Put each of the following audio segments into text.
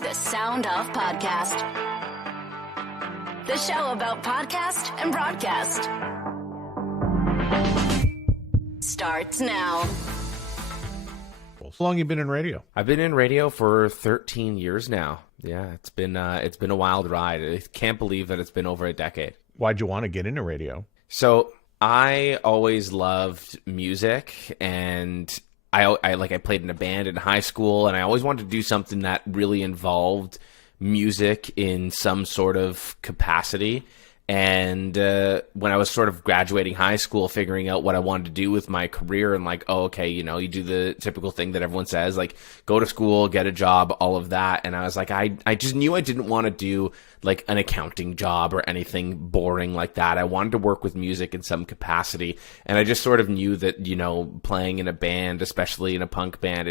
The Sound Off Podcast. The show about podcast and broadcast. Starts now. How long have you been in radio? I've been in radio for 13 years now. Yeah, it's been a wild ride. I can't believe that it's been over a decade. Why'd you want to get into radio? So I always loved music, and I played in a band in high school, and I always wanted to do something that really involved music in some sort of capacity. And when I was sort of graduating high school, figuring out what I wanted to do with my career, and like, oh, okay, you know, you do the typical thing that everyone says, like go to school, get a job, all of that. And I was like, I just knew I didn't want to do like an accounting job or anything boring like that. I wanted to work with music in some capacity. And I just sort of knew that, you know, playing in a band, especially in a punk band,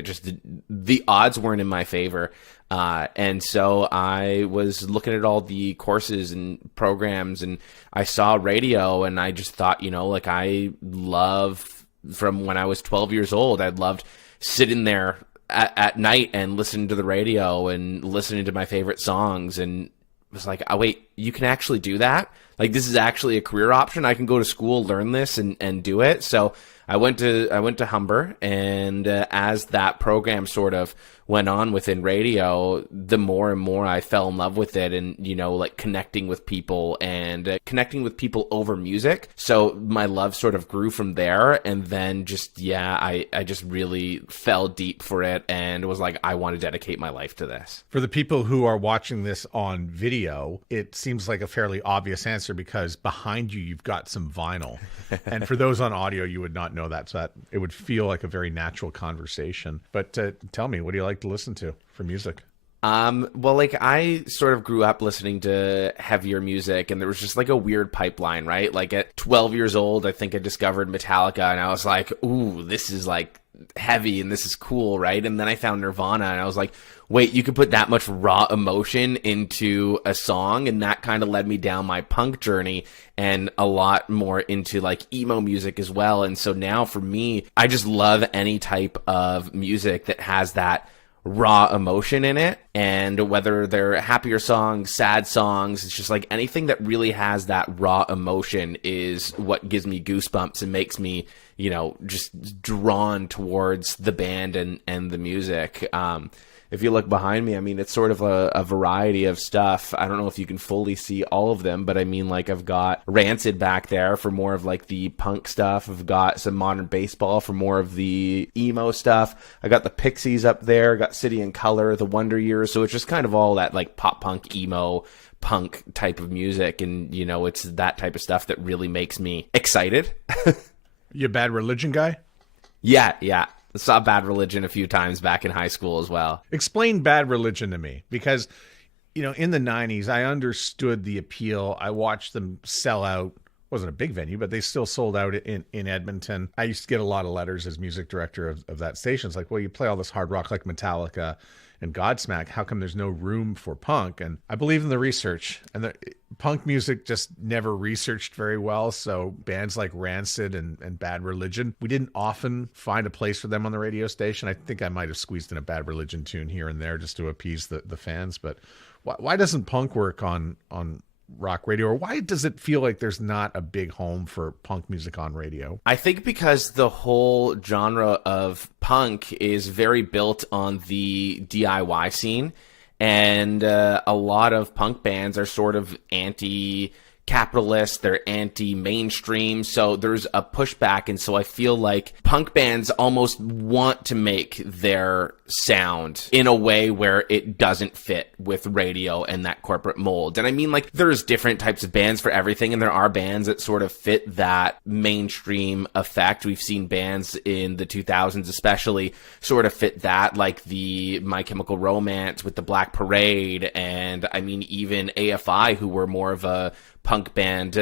the odds weren't in my favor. And so I was looking at all the courses and programs, and I saw radio, and I just thought, you know, like from when I was 12 years old, I loved sitting there at night and listening to the radio and listening to my favorite songs, and was like, oh, wait, you can actually do that? Like, this is actually a career option. I can go to school, learn this, and do it. So I went to Humber, and as that program sort of went on within radio, the more and more I fell in love with it, and, you know, like connecting with people and connecting with people over music. So my love sort of grew from there, and then just, yeah, I just really fell deep for it and was like, I want to dedicate my life to this. For the people who are watching this on video, it seems like a fairly obvious answer because behind you, you've got some vinyl. And for those on audio, you would not know that. So that it would feel like a very natural conversation. But tell me, what do you like to listen to for music? Well, like I sort of grew up listening to heavier music, and there was just like a weird pipeline, right? Like at 12 years old, I think I discovered Metallica, and I was like, ooh, this is like heavy and this is cool, right? And then I found Nirvana, and I was like, wait, you could put that much raw emotion into a song. And that kind of led me down my punk journey and a lot more into like emo music as well. And so now for me, I just love any type of music that has that raw emotion in it. And whether they're happier songs, sad songs, it's just like anything that really has that raw emotion is what gives me goosebumps and makes me, you know, just drawn towards the band and the music. If you look behind me, I mean, it's sort of a variety of stuff. I don't know if you can fully see all of them, but I mean, like, I've got Rancid back there for more of like the punk stuff. I've got some Modern Baseball for more of the emo stuff. I got the Pixies up there, got City and Color, the Wonder Years. So it's just kind of all that like pop punk, emo, punk type of music. And, you know, it's that type of stuff that really makes me excited. You a Bad Religion guy? Yeah. I saw Bad Religion a few times back in high school as well. Explain Bad Religion to me, because, you know, in the 90s, I understood the appeal. I watched them sell out. Wasn't a big venue, but they still sold out in Edmonton. I used to get a lot of letters as music director of that station. It's like, well, you play all this hard rock like Metallica and Godsmack. How come there's no room for punk? And I believe in the research. And the punk music just never researched very well. So bands like Rancid and Bad Religion, we didn't often find a place for them on the radio station. I think I might have squeezed in a Bad Religion tune here and there just to appease the fans. But why doesn't punk work on rock radio, or why does it feel like there's not a big home for punk music on radio? I think because the whole genre of punk is very built on the DIY scene, and a lot of punk bands are sort of anti-capitalist, they're anti-mainstream, so there's a pushback. And so I feel like punk bands almost want to make their sound in a way where it doesn't fit with radio and that corporate mold. And I mean, like, there's different types of bands for everything, and there are bands that sort of fit that mainstream effect. We've seen bands in the 2000s especially sort of fit that, like the My Chemical Romance with the Black Parade, and I mean even AFI, who were more of a punk band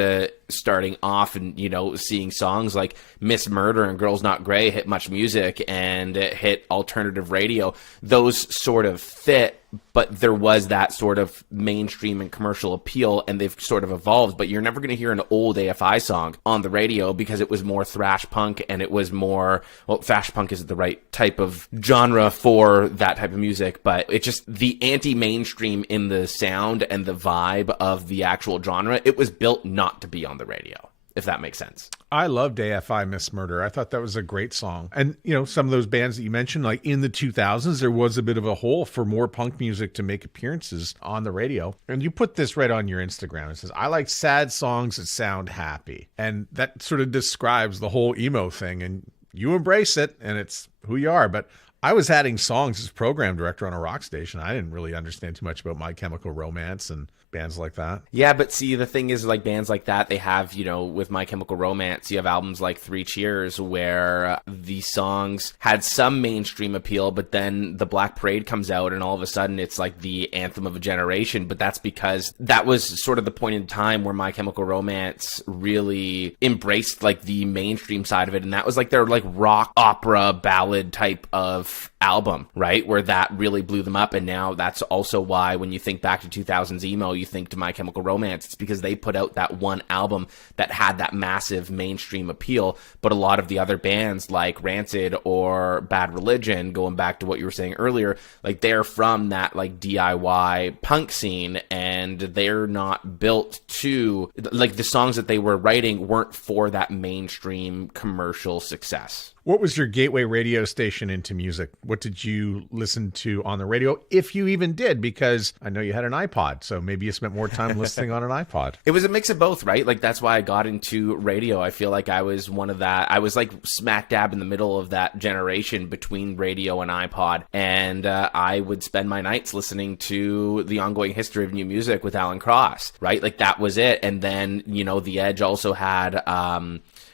starting off, and, you know, seeing songs like Miss Murder and Girls Not Grey hit Much Music and hit alternative radio. Those sort of fit but there was that sort of mainstream and commercial appeal, and they've sort of evolved. But you're never going to hear an old AFI song on the radio because it was more thrash punk, and it was more, well, thrash punk isn't the right type of genre for that type of music, but it's just the anti-mainstream in the sound and the vibe of the actual genre. It was built not to be on the radio, if that makes sense. I loved AFI Miss Murder. I thought that was a great song. And, you know, some of those bands that you mentioned, like in the 2000s, there was a bit of a hole for more punk music to make appearances on the radio. And you put this right on your Instagram. It says, I like sad songs that sound happy. And that sort of describes the whole emo thing. And you embrace it, and it's who you are. But I was adding songs as program director on a rock station. I didn't really understand too much about My Chemical Romance and bands like that. Yeah, but see, the thing is, like, bands like that, they have, you know, with My Chemical Romance, you have albums like Three Cheers where the songs had some mainstream appeal, but then The Black Parade comes out and all of a sudden it's like the anthem of a generation. But that's because that was sort of the point in time where My Chemical Romance really embraced like the mainstream side of it, and that was like their like rock opera ballad type of album, right, where that really blew them up. And now that's also why when you think back to 2000s emo, you think to My Chemical Romance. It's because they put out that one album that had that massive mainstream appeal. But a lot of the other bands like Rancid or Bad Religion, going back to what you were saying earlier, like they're from that like DIY punk scene, and they're not built to, like, the songs that they were writing weren't for that mainstream commercial success. What was your gateway radio station into music? What did you listen to on the radio, if you even did? Because I know you had an iPod, so maybe you spent more time listening on an iPod. It was a mix of both, right? Like, that's why I got into radio. I feel like I was one of that. I was like smack dab in the middle of that generation between radio and iPod. And I would spend my nights listening to The Ongoing History of New Music with Alan Cross, right? Like, that was it. And then, you know, The Edge also had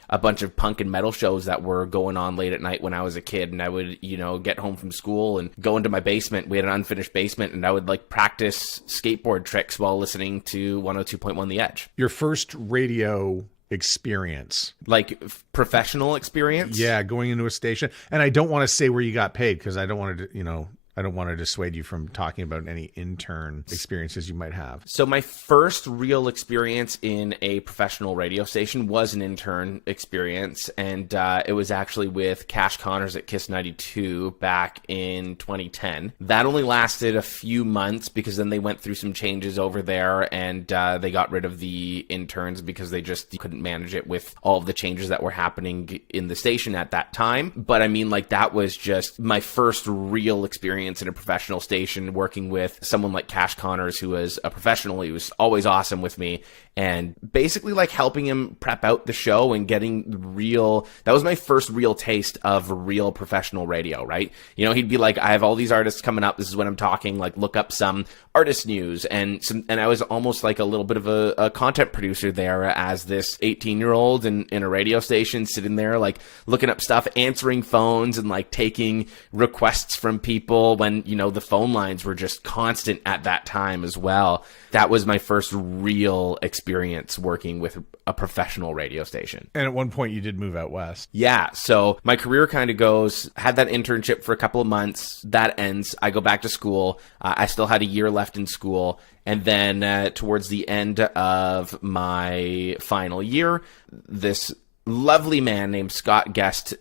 a bunch of punk and metal shows that were going on late at night when I was a kid, and I would, you know, get home from school and go into my basement. We had an unfinished basement, and I would like practice skateboard tricks while listening to 102.1 The Edge. Your first radio experience, like professional experience? Yeah, going into a station. And I don't want to say where you got paid because I don't want to, you know, I don't want to dissuade you from talking about any intern experiences you might have. So my first real experience in a professional radio station was an intern experience, and it was actually with Cash Connors at Kiss 92 back in 2010. That only lasted a few months because then they went through some changes over there, and they got rid of the interns because they just couldn't manage it with all of the changes that were happening in the station at that time. But I mean, like, that was just my first real experience in a professional station, working with someone like Cash Connors, who was a professional. He was always awesome with me, and basically like helping him prep out the show and getting real. That was my first real taste of real professional radio, right? You know, he'd be like, I have all these artists coming up. This is what I'm talking. Like, look up some artist news. And I was almost like a little bit of a content producer there as this 18-year-old in a radio station, sitting there like looking up stuff, answering phones, and like taking requests from people when, you know, the phone lines were just constant at that time as well. That was my first real experience working with a professional radio station. And at one point you did move out west. Yeah. So my career kind of goes, had that internship for a couple of months. That ends. I go back to school. I still had a year left in school. And then towards the end of my final year, this lovely man named Scott guest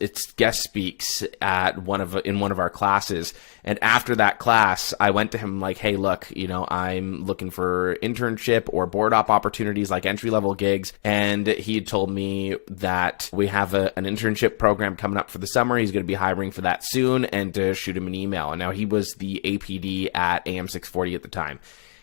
speaks at in one of our classes. And after that class, I went to him like, hey, look, you know, I'm looking for internship or board op opportunities, like entry-level gigs. And he had told me that we have an internship program coming up for the summer. He's going to be hiring for that soon, and to shoot him an email. And now he was the APD at AM 640 at the time.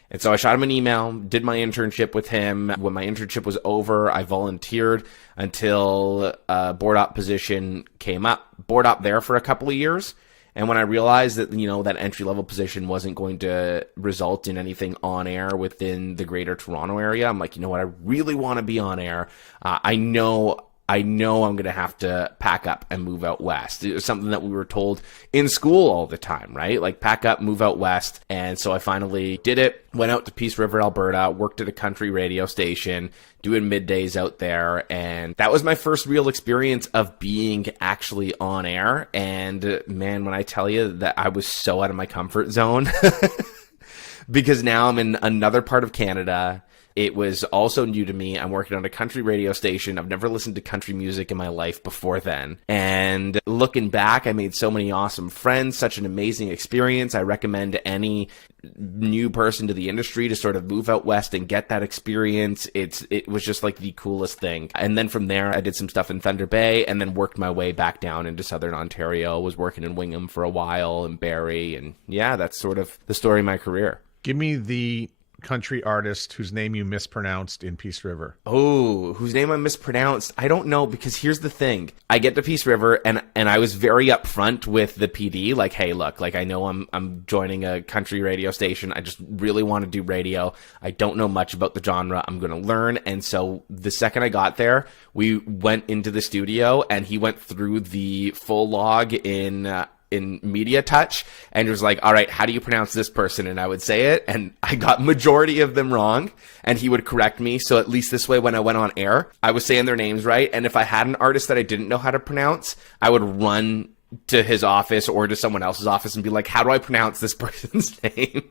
And so I shot him an email, did my internship with him. When my internship was over, I volunteered until a board op position came up. Board op there for a couple of years. And when I realized that, you know, that entry-level position wasn't going to result in anything on air within the greater Toronto area, I'm like, you know what, I really want to be on air. I know I'm going to have to pack up and move out west. It was something that we were told in school all the time, right? Like, pack up, move out west. And so I finally did it, went out to Peace River, Alberta, worked at a country radio station, doing middays out there. And that was my first real experience of being actually on air. And man, when I tell you that I was so out of my comfort zone, because now I'm in another part of Canada. It was also new to me. I'm working on a country radio station. I've never listened to country music in my life before then. And looking back, I made so many awesome friends, such an amazing experience. I recommend any new person to the industry to sort of move out west and get that experience. It was just like the coolest thing. And then from there, I did some stuff in Thunder Bay and then worked my way back down into Southern Ontario. Was working in Wingham for a while and Barrie. And yeah, that's sort of the story of my career. Give me the country artist whose name you mispronounced in Peace River. Oh, whose name I mispronounced? I don't know, because here's the thing. I get to Peace River and I was very upfront with the PD, like, hey, look, like I know I'm joining a country radio station. I just really want to do radio. I don't know much about the genre. I'm going to learn. And so the second I got there, we went into the studio and he went through the full log in Media Touch and was like, all right, how do you pronounce this person? And I would say it, and I got majority of them wrong, and he would correct me. So at least this way, when I went on air, I was saying their names right. And if I had an artist that I didn't know how to pronounce, I would run to his office or to someone else's office and be like, how do I pronounce this person's name?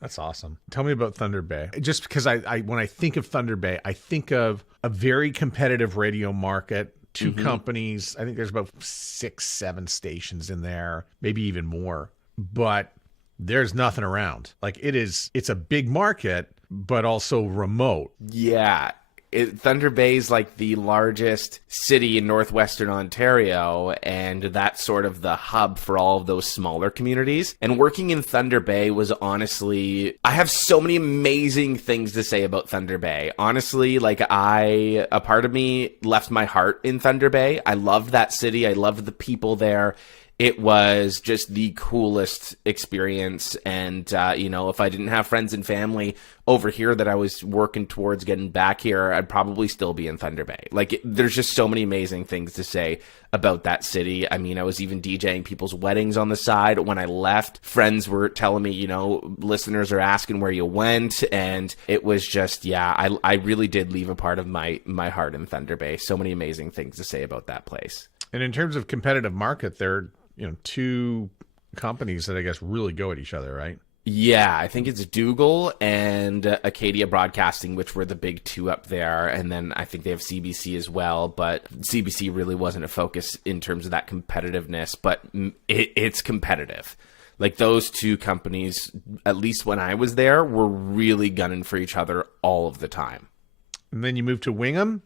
That's awesome. Tell me about Thunder Bay. Just because I when I think of Thunder Bay, I think of a very competitive radio market. Two companies. I think there's about 6-7 stations in there, maybe even more. But there's nothing around. Like it's a big market, but also remote. Yeah. Thunder Bay is like the largest city in northwestern Ontario, and that's sort of the hub for all of those smaller communities. And working in Thunder Bay was honestly, I have so many amazing things to say about Thunder Bay. Honestly, like a part of me left my heart in Thunder Bay. I loved that city. I loved the people there. It was just the coolest experience. And, if I didn't have friends and family over here that I was working towards getting back here, I'd probably still be in Thunder Bay. Like, there's just so many amazing things to say about that city. I mean, I was even DJing people's weddings on the side. When I left, friends were telling me, listeners are asking where you went. And it was just, I really did leave a part of my heart in Thunder Bay. So many amazing things to say about that place. And in terms of competitive market, there two companies that I guess really go at each other, right? Yeah, I think it's Dougal and Acadia Broadcasting, which were the big two up there. And then I think they have CBC as well, but CBC really wasn't a focus in terms of that competitiveness, but it's competitive. Like those two companies, at least when I was there, were really gunning for each other all of the time. And then you moved to Wingham?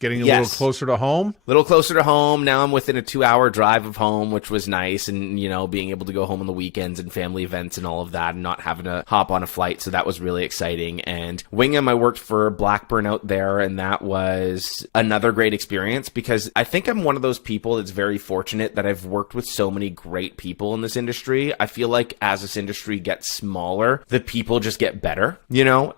Getting a little closer to home? A little closer to home. Now I'm within a 2-hour drive of home, which was nice. And, being able to go home on the weekends and family events and all of that and not having to hop on a flight. So that was really exciting. And Wingham, I worked for Blackburn out there. And that was another great experience because I think I'm one of those people that's very fortunate that I've worked with so many great people in this industry. I feel like as this industry gets smaller, the people just get better,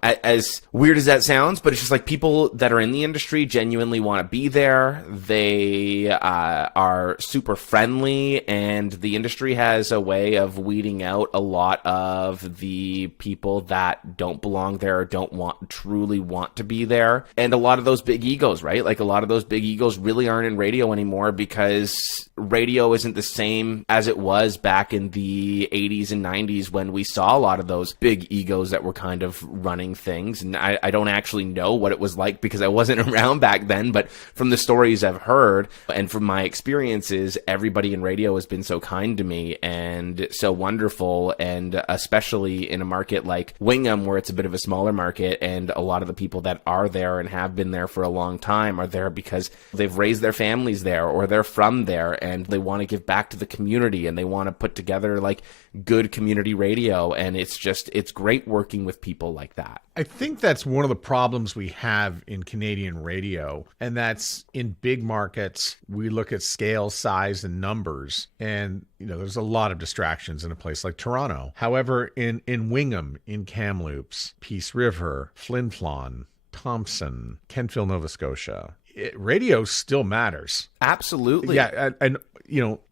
as weird as that sounds. But it's just like people that are in the industry genuinely want to be there. They are super friendly, and the industry has a way of weeding out a lot of the people that don't belong there or don't truly want to be there. And a lot of those big egos, right? Like a lot of those big egos really aren't in radio anymore because radio isn't the same as it was back in the 80s and 90s when we saw a lot of those big egos that were kind of running things. And I don't actually know what it was like because I wasn't around back then. But from the stories I've heard and from my experiences, everybody in radio has been so kind to me and so wonderful. And especially in a market like Wingham, where it's a bit of a smaller market, and a lot of the people that are there and have been there for a long time are there because they've raised their families there or they're from there and they want to give back to the community and they want to put together like good community radio. And it's great working with people like that. I think that's one of the problems we have in Canadian radio, and that's in big markets, we look at scale, size, and numbers, and there's a lot of distractions in a place like Toronto. However, in Wingham, in Kamloops, Peace River, Flin Flon, Thompson, Kentville, Nova Scotia, radio still matters. Absolutely. Yeah, and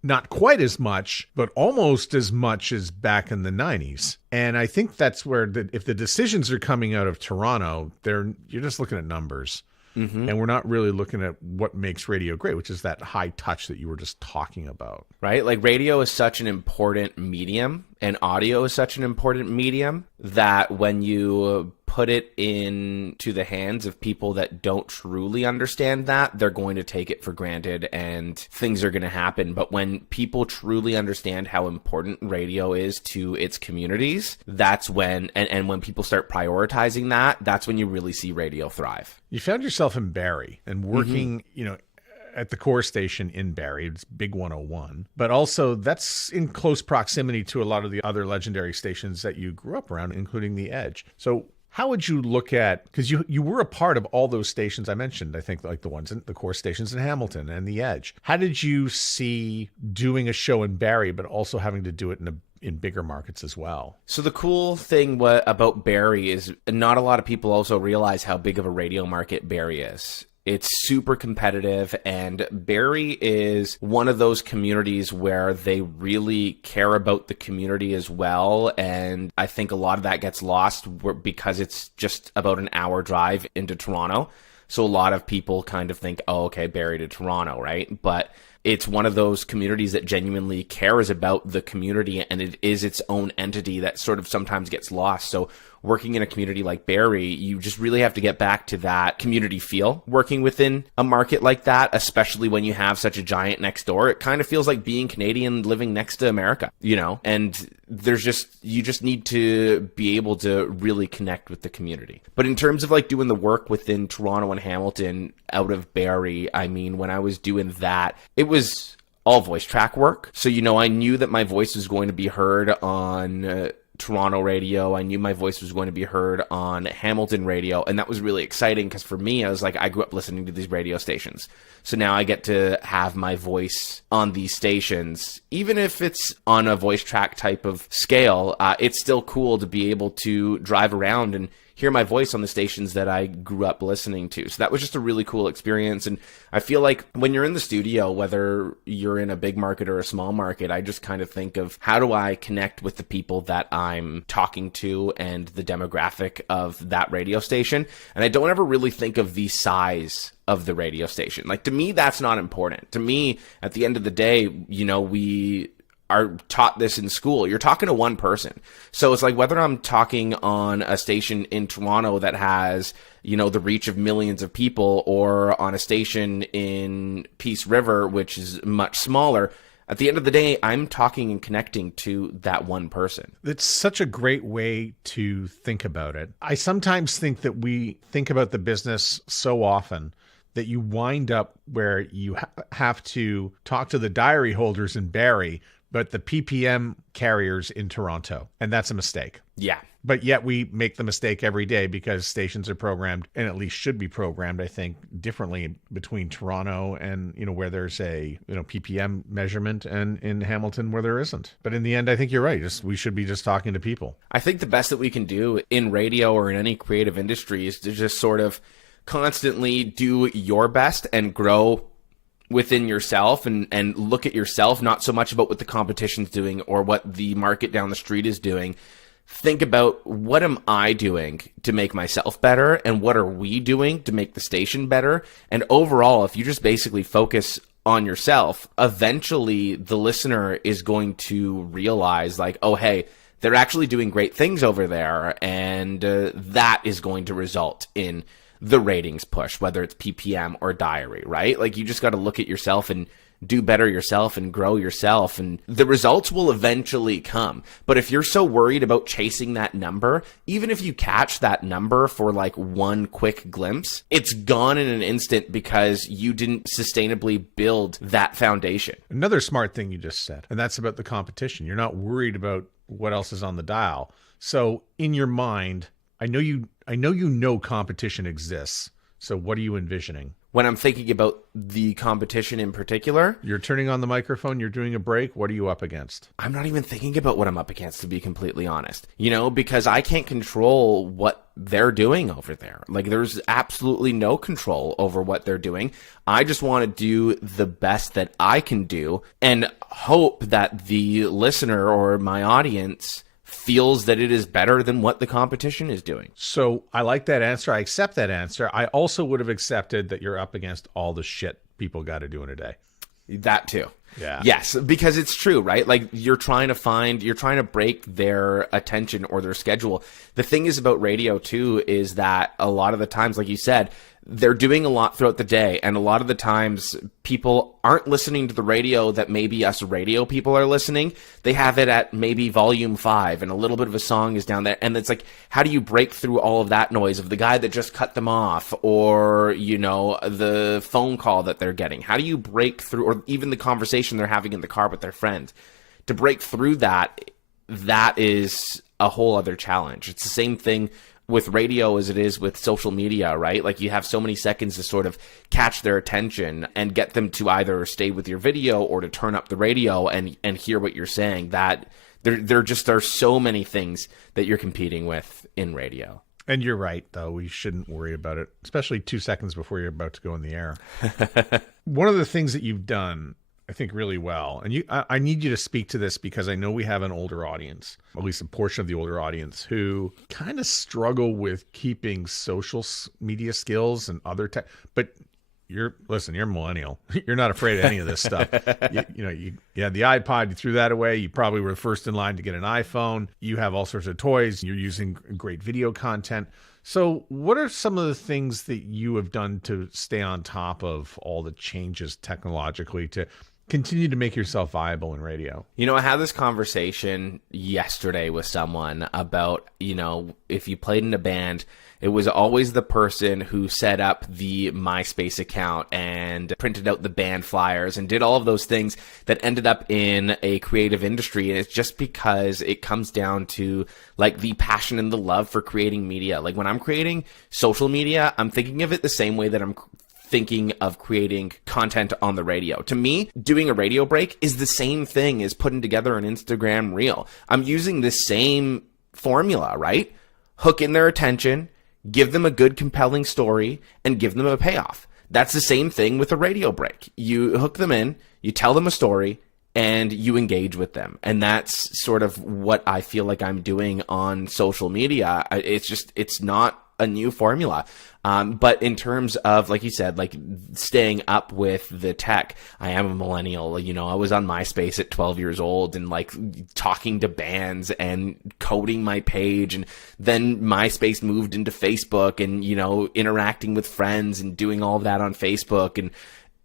not quite as much, but almost as much as back in the 90s. And I think that's where if the decisions are coming out of Toronto, you're just looking at numbers. And we're not really looking at what makes radio great, which is that high touch that you were just talking about. Right? Like radio is such an important medium and audio is such an important medium that when you put it into the hands of people that don't truly understand that, they're going to take it for granted and things are going to happen. But when people truly understand how important radio is to its communities, that's when, and when people start prioritizing that, that's when you really see radio thrive. You found yourself in Barrie and working, at the core station in Barrie. It's Big 101. But also that's in close proximity to a lot of the other legendary stations that you grew up around, including The Edge. So how would you look at, because you were a part of all those stations I mentioned, I think like the ones in the core stations in Hamilton and The Edge. How did you see doing a show in Barrie, but also having to do it in bigger markets as well? So the cool thing about Barrie is not a lot of people also realize how big of a radio market Barrie is. It's super competitive, and Barrie is one of those communities where they really care about the community as well, and I think a lot of that gets lost because it's just about an hour drive into Toronto. So a lot of people kind of think, oh, okay, Barrie to Toronto, right? But it's one of those communities that genuinely cares about the community, and it is its own entity that sort of sometimes gets lost. So working in a community like Barrie, you just really have to get back to that community feel working within a market like that, especially when you have such a giant next door. It kind of feels like being Canadian living next to America, and you just need to be able to really connect with the community. But in terms of like doing the work within Toronto and Hamilton out of Barrie, I mean, when I was doing that, it was all voice track work. So, I knew that my voice was going to be heard on Toronto radio. I knew my voice was going to be heard on Hamilton radio, and that was really exciting because for me, I was like, I grew up listening to these radio stations. So now I get to have my voice on these stations. Even if it's on a voice track type of scale, it's still cool to be able to drive around and hear my voice on the stations that I grew up listening to. So that was just a really cool experience. And I feel like when you're in the studio, whether you're in a big market or a small market, I just kind of think of how do I connect with the people that I'm talking to and the demographic of that radio station. And I don't ever really think of the size of the radio station. Like, to me, that's not important. To me, at the end of the day, we are taught this in school. You're talking to one person. So it's like whether I'm talking on a station in Toronto that has, the reach of millions of people, or on a station in Peace River, which is much smaller, at the end of the day, I'm talking and connecting to that one person. It's such a great way to think about it. I sometimes think that we think about the business so often that you wind up where you have to talk to the diary holders in Barrie, but the PPM carriers in Toronto. And that's a mistake. Yeah. But yet we make the mistake every day because stations are programmed, and at least should be programmed, I think, differently between Toronto and, where there's a, PPM measurement, and in Hamilton where there isn't. But in the end, I think you're right. We should be just talking to people. I think the best that we can do in radio or in any creative industry is to just sort of constantly do your best and grow within yourself and look at yourself, not so much about what the competition's doing or what the market down the street is doing. Think about, what am I doing to make myself better, and what are we doing to make the station better? And overall, if you just basically focus on yourself, eventually the listener is going to realize like, oh, hey, they're actually doing great things over there, and that is going to result in the ratings push, whether it's PPM or diary, right? Like, you just got to look at yourself and do better yourself and grow yourself, and the results will eventually come. But if you're so worried about chasing that number, even if you catch that number for like one quick glimpse, it's gone in an instant because you didn't sustainably build that foundation. Another smart thing you just said, and that's about the competition. You're not worried about what else is on the dial. So in your mind, I know you know competition exists. So what are you envisioning? When I'm thinking about the competition in particular, you're turning on the microphone, you're doing a break. What are you up against? I'm not even thinking about what I'm up against, to be completely honest, because I can't control what they're doing over there. Like, there's absolutely no control over what they're doing. I just want to do the best that I can do and hope that the listener or my audience feels that it is better than what the competition is doing. So I like that answer. I accept that answer. I also would have accepted that you're up against all the shit people got to do in a day. That too. Yeah. Yes, because it's true, right? Like you're trying to break their attention or their schedule. The thing is about radio too is that a lot of the times, like you said, they're doing a lot throughout the day. And a lot of the times people aren't listening to the radio that maybe us radio people are listening. They have it at maybe volume 5 and a little bit of a song is down there. And it's like, how do you break through all of that noise of the guy that just cut them off or, you know, the phone call that they're getting? How do you break through, or even the conversation they're having in the car with their friend? To break through that is a whole other challenge. It's the same thing with radio as it is with social media, right? Like you have so many seconds to sort of catch their attention and get them to either stay with your video or to turn up the radio and hear what you're saying. That there just are so many things that you're competing with in radio. And you're right, though. We shouldn't worry about it, especially 2 seconds before you're about to go in the air. One of the things that you've done, I think, really well, and I need you to speak to this because I know we have an older audience, at least a portion of the older audience, who kind of struggle with keeping social media skills and other tech. But you're a millennial. You're not afraid of any of this stuff. You had the iPod, you threw that away. You probably were first in line to get an iPhone. You have all sorts of toys. You're using great video content. So what are some of the things that you have done to stay on top of all the changes technologically to continue to make yourself viable in radio? You know, I had this conversation yesterday with someone about, you know, if you played in a band, it was always the person who set up the MySpace account and printed out the band flyers and did all of those things that ended up in a creative industry. And it's just because it comes down to like the passion and the love for creating media. Like when I'm creating social media, I'm thinking of it the same way that I'm thinking of creating content on the radio. To me, doing a radio break is the same thing as putting together an Instagram reel. I'm using the same formula, right? Hook in their attention, give them a good, compelling story, and give them a payoff. That's the same thing with a radio break. You hook them in, you tell them a story, and you engage with them. And that's sort of what I feel like I'm doing on social media. It's not a new formula. But in terms of, like you said, like staying up with the tech, I am a millennial. You know, I was on MySpace at 12 years old and like talking to bands and coding my page. And then MySpace moved into Facebook and, you know, interacting with friends and doing all of that on Facebook and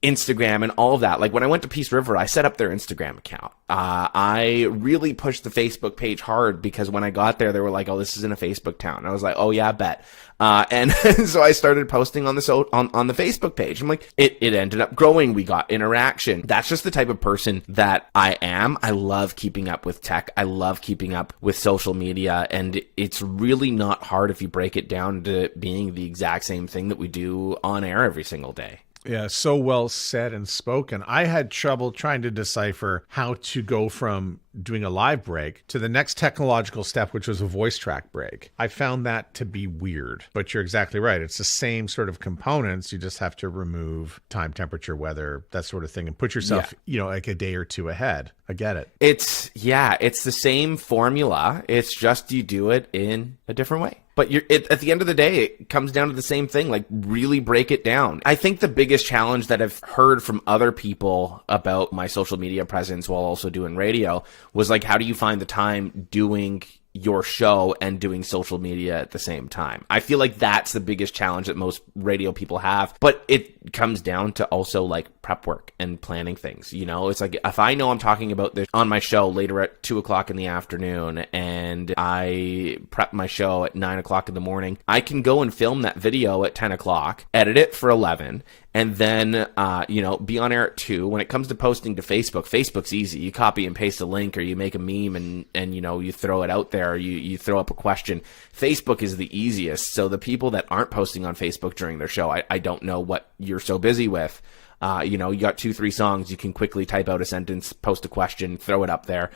Instagram and all of that. Like when I went to Peace River, I set up their Instagram account. I really pushed the Facebook page hard because when I got there, they were like, "Oh, this is in a Facebook town." And I was like, "Oh yeah, I bet." And so I started posting on the on the Facebook page. I'm like, it ended up growing. We got interaction. That's just the type of person that I am. I love keeping up with tech. I love keeping up with social media. And it's really not hard if you break it down to being the exact same thing that we do on air every single day. Yeah, so well said and spoken. I had trouble trying to decipher how to go from doing a live break to the next technological step, which was a voice track break. I found that to be weird, but you're exactly right. It's the same sort of components. You just have to remove time, temperature, weather, that sort of thing, and put yourself, you know, like a day or two ahead. I get it. It's the same formula. It's just you do it in a different way. But at the end of the day, it comes down to the same thing, like really break it down. I think the biggest challenge that I've heard from other people about my social media presence while also doing radio was like, how do you find the time doing your show and doing social media at the same time? I feel like that's the biggest challenge that most radio people have, but it comes down to also like prep work and planning things. You know, it's like if I know I'm talking about this on my show later at 2:00 in the afternoon and I prep my show at 9:00 in the morning, I can go and film that video at 10:00, edit it for 11, and then, be on air at 2. When it comes to posting to Facebook, Facebook's easy. You copy and paste a link or you make a meme and you throw it out there. Or you throw up a question. Facebook is the easiest. So the people that aren't posting on Facebook during their show, I don't know what you're so busy with. You got 2-3 songs, you can quickly type out a sentence, post a question, throw it up there.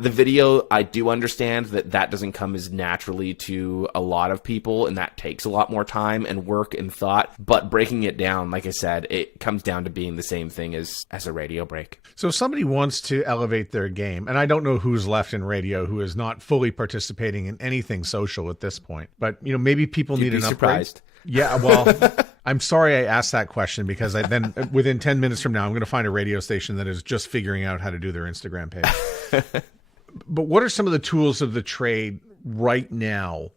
The video, I do understand that doesn't come as naturally to a lot of people, and that takes a lot more time and work and thought. But breaking it down, like I said, it comes down to being the same thing as a radio break. So if somebody wants to elevate their game, and I don't know who's left in radio who is not fully participating in anything social at this point, but maybe people need an upgrade. Surprised. Yeah, well, I'm sorry I asked that question, because then within 10 minutes from now, I'm going to find a radio station that is just figuring out how to do their Instagram page. But what are some of the tools of the trade right now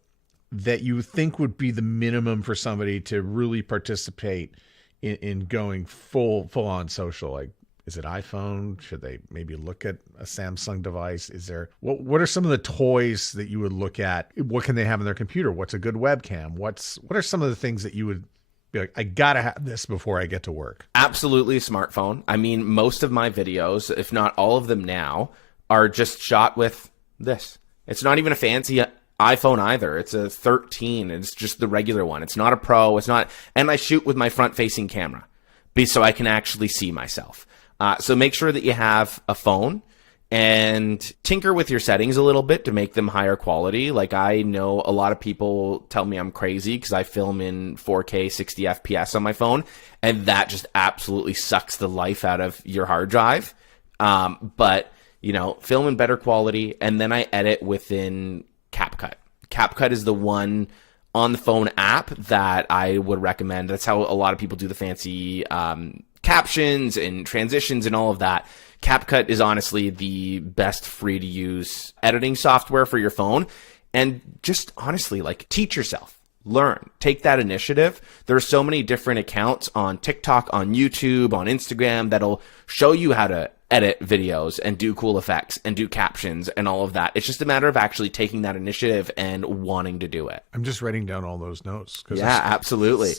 that you think would be the minimum for somebody to really participate in going full on social? Like, is it iPhone? Should they maybe look at a Samsung device? Is there what are some of the toys that you would look at? What can they have in their computer? What's a good webcam? What are some of the things that you would be like, I gotta have this before I get to work? Absolutely a smartphone. I mean, most of my videos, if not all of them now, are just shot with this. It's not even a fancy iPhone either. It's a 13. It's just the regular one. It's not a Pro. It's not, and I shoot with my front-facing camera, so I can actually see myself. So make sure that you have a phone and tinker with your settings a little bit to make them higher quality. Like, I know a lot of people tell me I'm crazy because I film in 4K 60 FPS on my phone, and that just absolutely sucks the life out of your hard drive. But, film in better quality, and then I edit within CapCut. CapCut is the one on the phone app that I would recommend. That's how a lot of people do the fancy captions and transitions and all of that. CapCut is honestly the best free to use editing software for your phone. And just honestly, like, teach yourself, learn, take that initiative. There are so many different accounts on TikTok, on YouTube, on Instagram that'll show you how to edit videos and do cool effects and do captions and all of that. It's just a matter of actually taking that initiative and wanting to do it. I'm just writing down all those notes. Yeah, absolutely.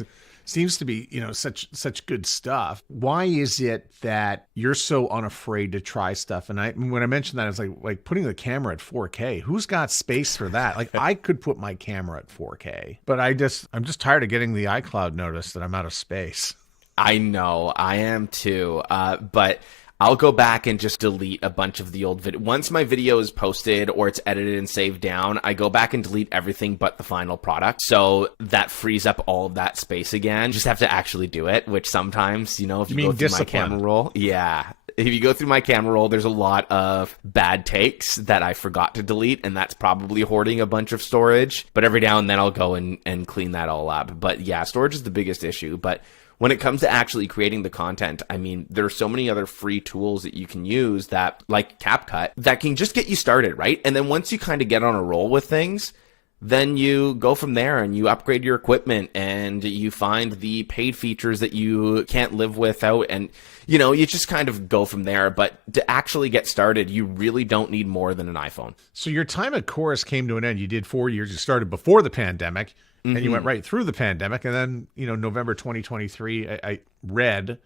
Seems to be, such good stuff. Why is it that you're so unafraid to try stuff? And when I mentioned that, it's like putting the camera at 4K. Who's got space for that? Like, I could put my camera at 4K, but I'm just tired of getting the iCloud notice that I'm out of space. I know, I am too. But I'll go back and just delete a bunch of the old video. Once my video is posted or it's edited and saved down, I go back and delete everything but the final product. So that frees up all of that space again. Just have to actually do it, which sometimes, if you go through my camera roll. Yeah. If you go through my camera roll, there's a lot of bad takes that I forgot to delete, and that's probably hoarding a bunch of storage. But every now and then I'll go and clean that all up. But yeah, storage is the biggest issue. But when it comes to actually creating the content, I mean, there are so many other free tools that you can use that, like CapCut, that can just get you started, right? And then once you kind of get on a roll with things, then you go from there and you upgrade your equipment and you find the paid features that you can't live without, and you just kind of go from there. But to actually get started, you really don't need more than an iPhone. So your time at Chorus came to an end. You did 4 years. You started before the pandemic. And you went right through the pandemic. And then, November 2023, I read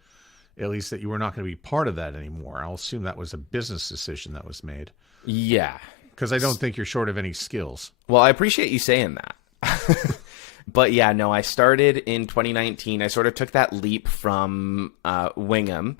at least that you were not going to be part of that anymore. I'll assume that was a business decision that was made. Yeah. Because I don't think you're short of any skills. Well, I appreciate you saying that. But yeah, no, I started in 2019. I sort of took that leap from Wingham.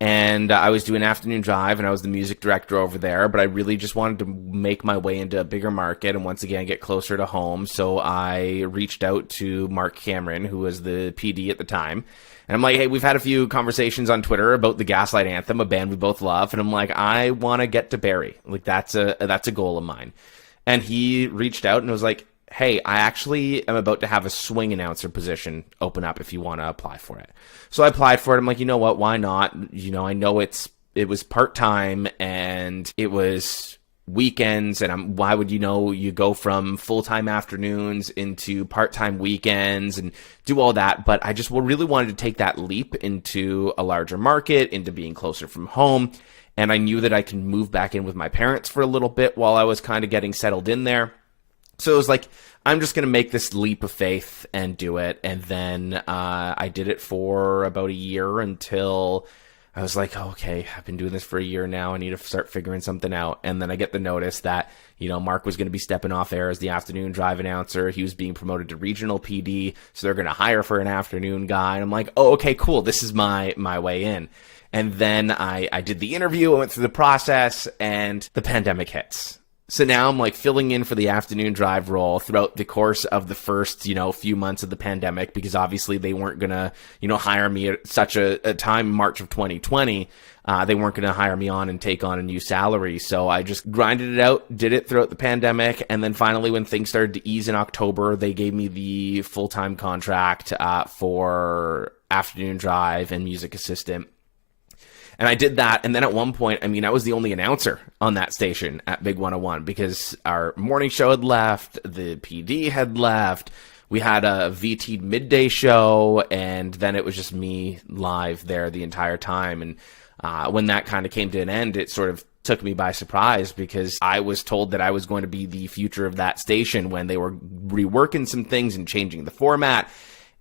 And I was doing afternoon drive, and I was the music director over there, but I really just wanted to make my way into a bigger market and once again get closer to home. So I reached out to Mark Cameron, who was the PD at the time. And I'm like, hey, we've had a few conversations on Twitter about the Gaslight Anthem, a band we both love. And I'm like, I want to get to Barrie. Like, that's a goal of mine. And he reached out and was like, hey, I actually am about to have a swing announcer position open up if you want to apply for it. So I applied for it. I'm like, you know what? Why not? I know it was part-time and it was weekends, and why would you go from full-time afternoons into part-time weekends and do all that? But I just really wanted to take that leap into a larger market, into being closer from home. And I knew that I could move back in with my parents for a little bit while I was kind of getting settled in there. So it was like, I'm just going to make this leap of faith and do it. And then I did it for about a year until I was like, okay, I've been doing this for a year now. I need to start figuring something out. And then I get the notice that, Mark was going to be stepping off air as the afternoon drive announcer. He was being promoted to regional PD, so they're going to hire for an afternoon guy. And I'm like, oh, okay, cool. This is my way in. And then I did the interview, I went through the process, and the pandemic hits. So now I'm like filling in for the afternoon drive role throughout the course of the first, few months of the pandemic, because obviously they weren't going to, hire me at such a time, March of 2020. They weren't going to hire me on and take on a new salary. So I just grinded it out, did it throughout the pandemic. And then finally, when things started to ease in October, they gave me the full-time contract for afternoon drive and music assistant. And I did that. And then at one point, I was the only announcer on that station at Big 101 because our morning show had left, the PD had left, we had a VT midday show, and then it was just me live there the entire time. And when that kind of came to an end, it sort of took me by surprise because I was told that I was going to be the future of that station when they were reworking some things and changing the format.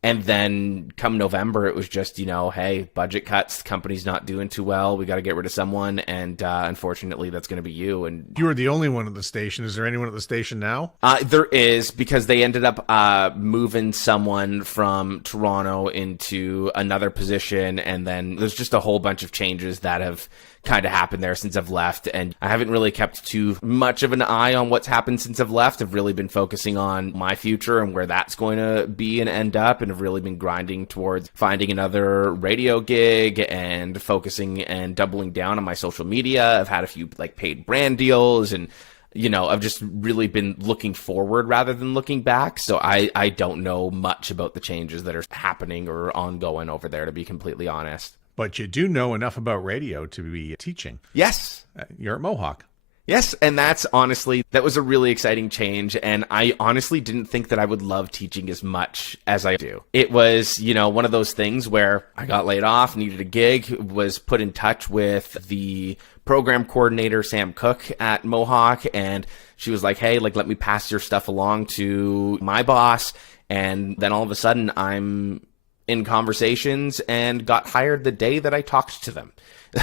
And then come November, it was just, hey, budget cuts, the company's not doing too well. We got to get rid of someone. And unfortunately, that's going to be you. And you were the only one at the station. Is there anyone at the station now? There is, because they ended up moving someone from Toronto into another position. And then there's just a whole bunch of changes that have kind of happened there since I've left, and I haven't really kept too much of an eye on what's happened since I've left. I've really been focusing on my future and where that's going to be and end up, and have really been grinding towards finding another radio gig and focusing and doubling down on my social media. I've had a few paid brand deals, and I've just really been looking forward rather than looking back. So I don't know much about the changes that are happening or ongoing over there, to be completely honest. But you do know enough about radio to be teaching. Yes. You're at Mohawk. Yes, and that was a really exciting change, and I honestly didn't think that I would love teaching as much as I do. It was, one of those things where I got laid off, needed a gig, was put in touch with the program coordinator, Sam Cook, at Mohawk, and she was like, hey, let me pass your stuff along to my boss, and then all of a sudden I'm in conversations and got hired the day that I talked to them.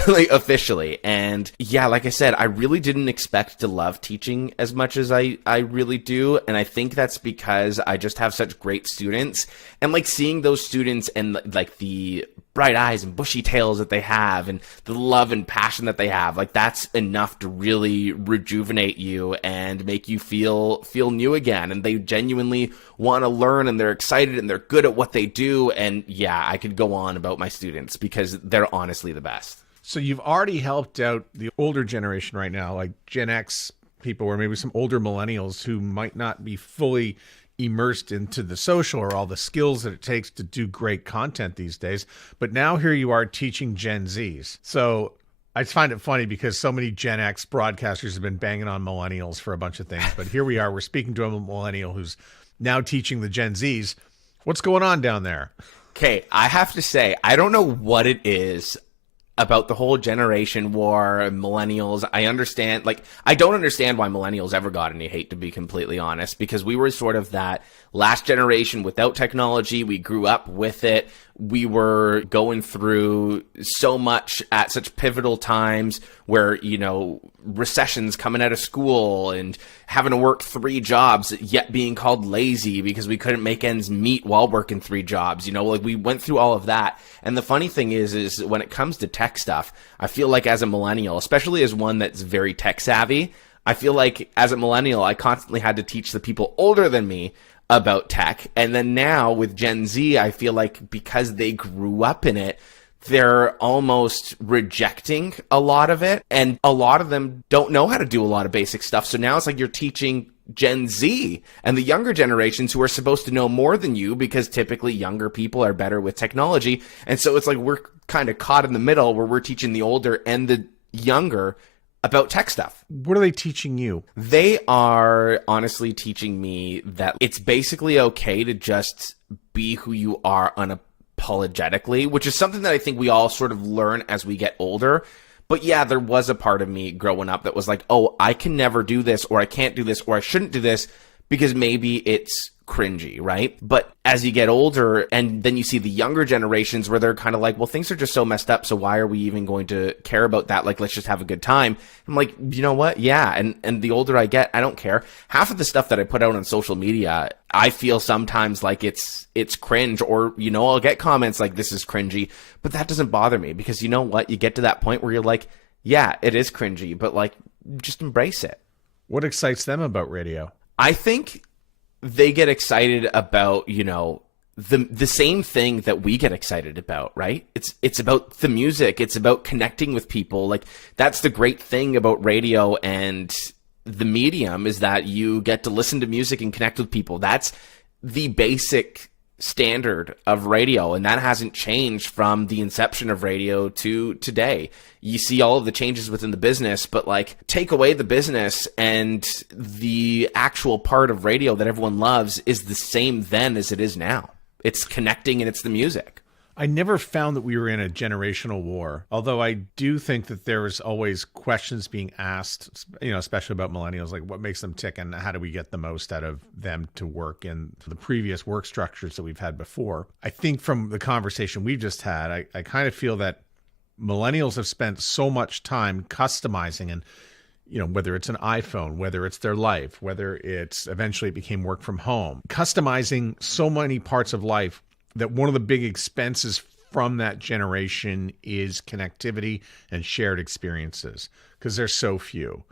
Officially. And yeah, like I said, I really didn't expect to love teaching as much as I really do. And I think that's because I just have such great students, and seeing those students and the bright eyes and bushy tails that they have and the love and passion that they have, that's enough to really rejuvenate you and make you feel new again. And they genuinely want to learn, and they're excited, and they're good at what they do. And yeah, I could go on about my students because they're honestly the best. So you've already helped out the older generation right now, like Gen X people, or maybe some older millennials who might not be fully immersed into the social or all the skills that it takes to do great content these days. But now here you are teaching Gen Zs. So I find it funny because so many Gen X broadcasters have been banging on millennials for a bunch of things. But here we are, we're speaking to a millennial who's now teaching the Gen Zs. What's going on down there? Okay, I have to say, I don't know what it is about the whole generation war, millennials. I understand, I don't understand why millennials ever got any hate, to be completely honest, because we were sort of that last generation without technology. We grew up with it. We were going through so much at such pivotal times where, recessions coming out of school and having to work 3 jobs, yet being called lazy because we couldn't make ends meet while working 3 jobs. We went through all of that. And the funny thing is when it comes to tech stuff, I feel like as a millennial, especially as one that's very tech savvy, I feel like as a millennial, I constantly had to teach the people older than me about tech. And then now with Gen Z, I feel like because they grew up in it, they're almost rejecting a lot of it. And a lot of them don't know how to do a lot of basic stuff. So now it's like you're teaching Gen Z and the younger generations who are supposed to know more than you, because typically younger people are better with technology. And so it's like we're kind of caught in the middle where we're teaching the older and the younger about tech stuff. What are they teaching you? They are honestly teaching me that it's basically okay to just be who you are unapologetically, which is something that I think we all sort of learn as we get older. But yeah, there was a part of me growing up that was like, oh, I can never do this, or I can't do this, or I shouldn't do this because maybe it's cringy, right? But as you get older and then you see the younger generations where they're kind of like, well, things are just so messed up, so why are we even going to care about that? Like, let's just have a good time. I'm like, you know what? Yeah. And the older I get, I don't care. Half of the stuff that I put out on social media, I feel sometimes like it's cringe, or, you know, I'll get comments like, this is cringy, but that doesn't bother me, because you know what? You get to that point where you're like, yeah, it is cringy, but like, just embrace it. What excites them about radio? I think they get excited about, you know, the same thing that we get excited about, right? It's about the music. It's about connecting with people. Like, that's the great thing about radio and the medium, is that you get to listen to music and connect with people. That's the basic standard of radio, and that hasn't changed from the inception of radio to today. You see all of the changes within the business, but like, take away the business and the actual part of radio that everyone loves is the same then as it is now. It's connecting, and it's the music. I never found that we were in a generational war, although I do think that there is always questions being asked, you know, especially about millennials, like what makes them tick and how do we get the most out of them to work in the previous work structures that we've had before. I think from the conversation we've just had, I kind of feel that millennials have spent so much time customizing, and, you know, whether it's an iPhone, whether it's their life, whether it's eventually it became work from home, customizing so many parts of life, that one of the big expenses from that generation is connectivity and shared experiences, because there's so few.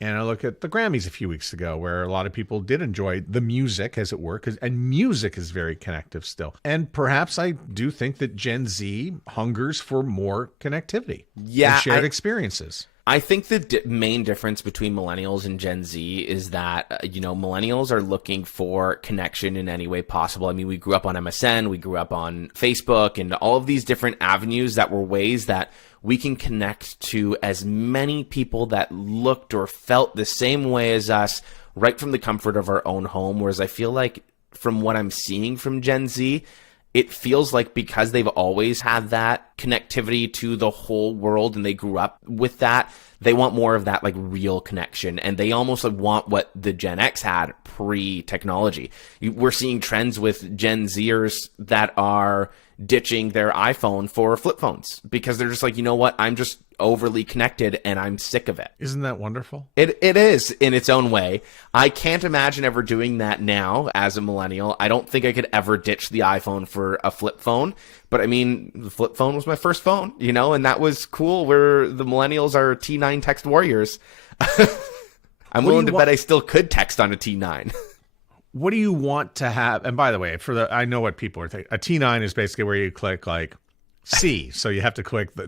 And I look at the Grammys a few weeks ago, where a lot of people did enjoy the music, as it were, and music is very connective still. And perhaps I do think that Gen Z hungers for more connectivity and shared experiences. I think the main difference between millennials and Gen Z is that, you know, millennials are looking for connection in any way possible. I mean, we grew up on MSN, we grew up on Facebook, and all of these different avenues that were ways that we can connect to as many people that looked or felt the same way as us right from the comfort of our own home. Whereas I feel like, from what I'm seeing from Gen Z, it feels like because they've always had that connectivity to the whole world and they grew up with that, they want more of that like real connection, and they almost like want what the Gen X had pre-technology. We're seeing trends with Gen Zers that are ditching their iPhone for flip phones because they're just like, you know what, I'm just overly connected and I'm sick of it. Isn't that wonderful? It is in its own way. I can't imagine ever doing that now as a millennial. I don't think I could ever ditch the iPhone for a flip phone. But I mean, the flip phone was my first phone, you know, and that was cool, where the millennials are T9 text warriors. I'm willing to bet I still could text on a T9. What do you want to have? And by the way, I know what people are thinking. A T9 is basically where you click like C. So you have to click the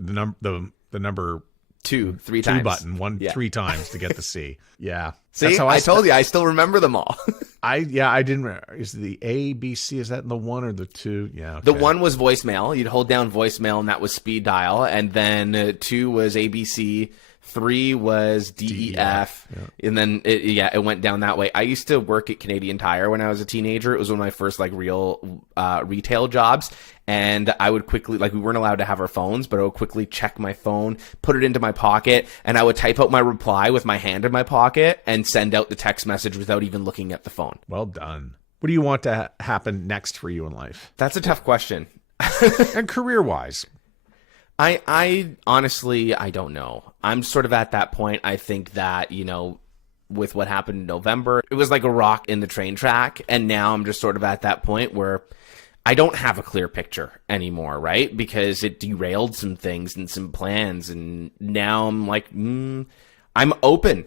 number two times button, three times to get the C. Yeah. See, that's how I told you, I still remember them all. I didn't. Is the A, B, C, is that in the 1 or the 2? Yeah. Okay. The 1 was voicemail. You'd hold down voicemail and that was speed dial. And then 2 was ABC. 3 was DEF. Yeah. And then it went down that way. I used to work at Canadian Tire when I was a teenager. It was one of my first like real retail jobs. And I would quickly, like, we weren't allowed to have our phones, but I would quickly check my phone, put it into my pocket, and I would type out my reply with my hand in my pocket and send out the text message without even looking at the phone. Well done. What do you want to happen next for you in life? That's a tough question. And career-wise? I honestly, I don't know. I'm sort of at that point. I think that, you know, with what happened in November, it was like a rock in the train track. And now I'm just sort of at that point where I don't have a clear picture anymore, right? Because it derailed some things and some plans. And now I'm like, I'm open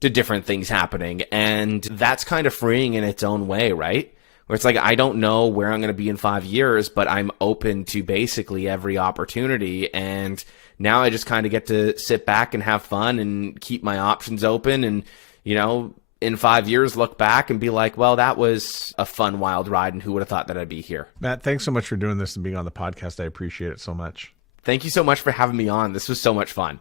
to different things happening. And that's kind of freeing in its own way, right? Where it's like, I don't know where I'm going to be in 5 years, but I'm open to basically every opportunity. And now I just kind of get to sit back and have fun and keep my options open. And, you know, in 5 years, look back and be like, well, that was a fun, wild ride. And who would have thought that I'd be here? Matt, thanks so much for doing this and being on the podcast. I appreciate it so much. Thank you so much for having me on. This was so much fun.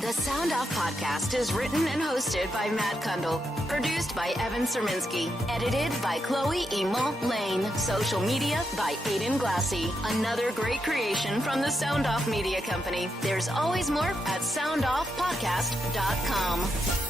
The Sound Off Podcast is written and hosted by Matt Kundle. Produced by Evan Serminski. Edited by Chloe Emo Lane. Social media by Aiden Glassy. Another great creation from the Sound Off Media Company. There's always more at soundoffpodcast.com.